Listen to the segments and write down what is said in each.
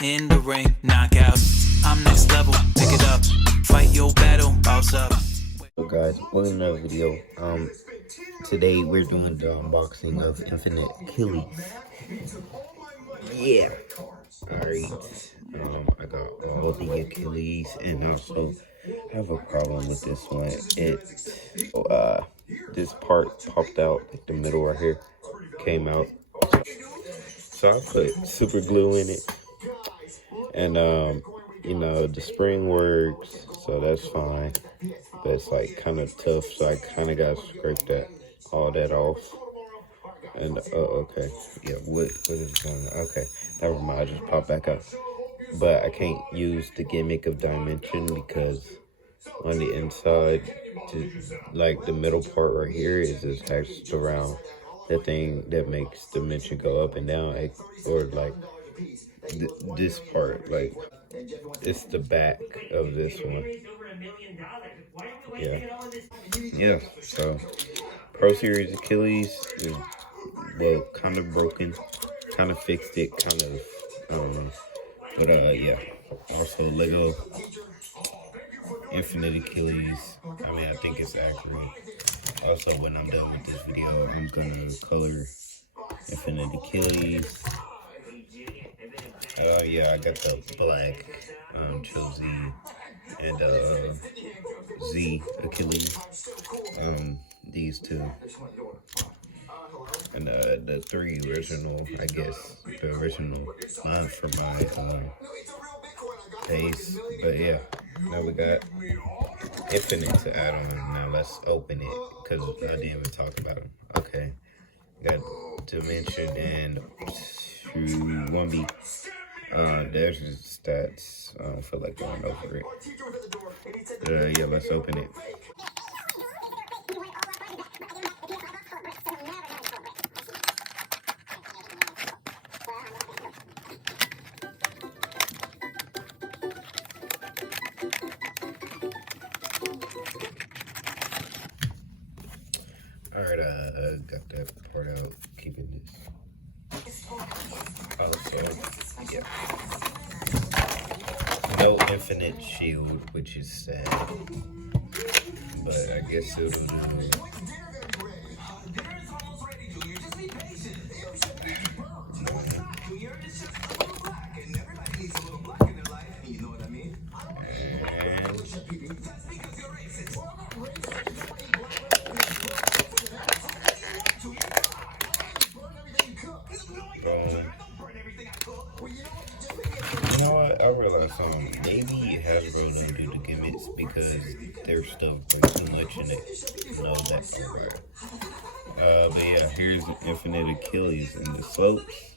In the ring, knockout. I'm next level, pick it up. Fight your battle, boss up. So guys, welcome to another video. Today we're doing the unboxing of Infinite Achilles. Yeah. Alright. I got all the Achilles, and also I have a problem with this one. This part popped out, like the middle right here, came out. So I put super glue in it, and you know, the spring works, so that's fine. But it's like kind of tough, so I kind of got to scrape all that off. And okay, yeah, what is going on? Okay, never mind, I just popped back up. But I can't use the gimmick of dimension because on the inside, like the middle part right here is attached around the thing that makes dimension go up and down, or like this part, like it's the back of this one. Yeah. So Pro Series Achilles is, well, kind of broken, kind of fixed it, kind of I don't know. But yeah. Also Lego Infinite Achilles. I mean, I think it's accurate. Also, when I'm done with this video, I'm gonna color Infinite Achilles. Yeah, I got the black Chelsea and Z Achilles. These two. And the three original, I guess, the original line for my base. But yeah, now we got Infinite to add on. Now let's open it, because I didn't even talk about them. Okay, got Dimension and 1B. There's the stats. I don't feel like going over it. Yeah, let's open it. Alright, got that part out, keeping this. Also, yeah. No Infinite Shield, which is sad. But I guess it'll do. You know what? I realized something. Maybe Hasbro don't do the gimmicks because their stuff brings too much in it. No, that's alright. But yeah, here's Infinite Achilles in the slopes.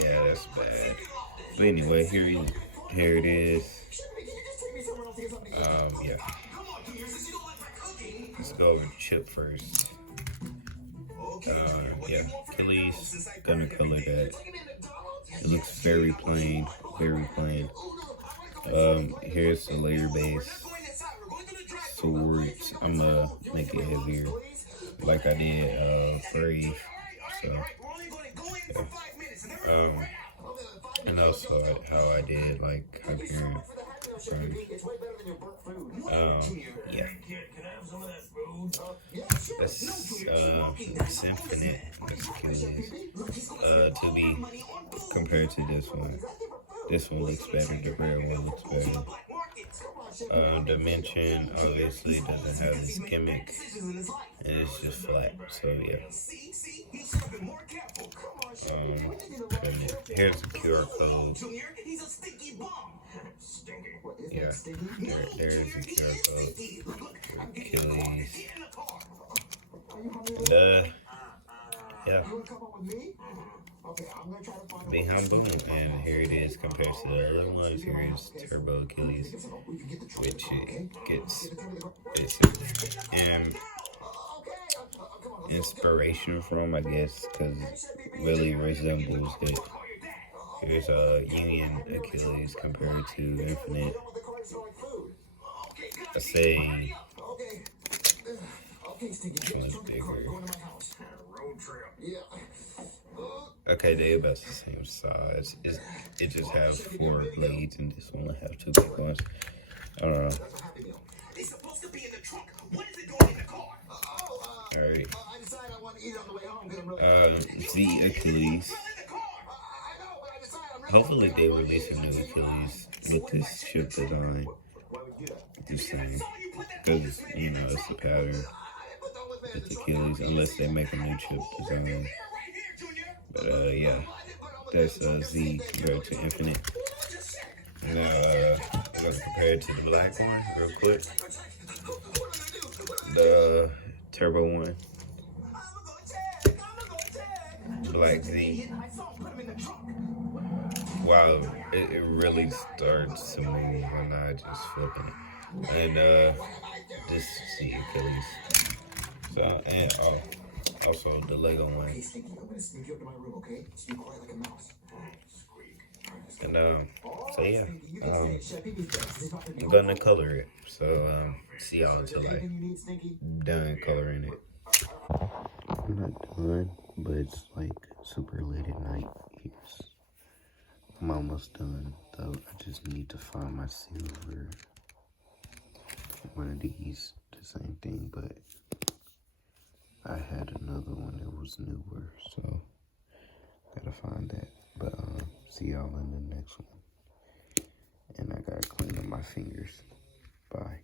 Yeah, that's bad. But anyway, here it is. Yeah. Let's go over Chip first. Yeah, Achilles, gonna color that. It looks very plain, very plain. Here's the layer base. Swords, I'm gonna make it heavier, like I did for Eve. So, yeah. And also how I did like Hyperion. Yeah. That's Infinite Achilles. To be compared to this one. This one looks better, the rare one looks better. Dimension obviously doesn't have this gimmick, and it's just flat, so yeah. Here's the QR code. Yeah, there's the QR code. Achilles. And, yeah. Be humble, and here it is compared to the other ones. Here is Turbo Achilles, which it gets and inspiration from, I guess, because it really resembles it. Here's a Union Achilles compared to Infinite. I say which one's bigger? Okay, they about the same size. It just has 4 blades, and this one will have 2 big ones. I don't know. Alright. The Achilles. Hopefully they release a new Achilles with this chip design. The same. Because, you know, it's the pattern with Achilles, unless they make a new chip design. But, yeah. That's Z, Road to Infinite. Now, I'm going to compare it to the black one real quick. The Turbo one. Black Z. Wow, it really starts to move when I just flip it. And this is the Achilles. So, and also the Lego one. And so yeah, I'm gonna color it. So see y'all until I done coloring it. I'm not done, but it's like super late at night. I'm almost done though. I just need to find my silver. One of these, the same thing, but I had another one that was newer, so gotta find that. But see y'all in the next one. And I gotta clean up my fingers. Bye.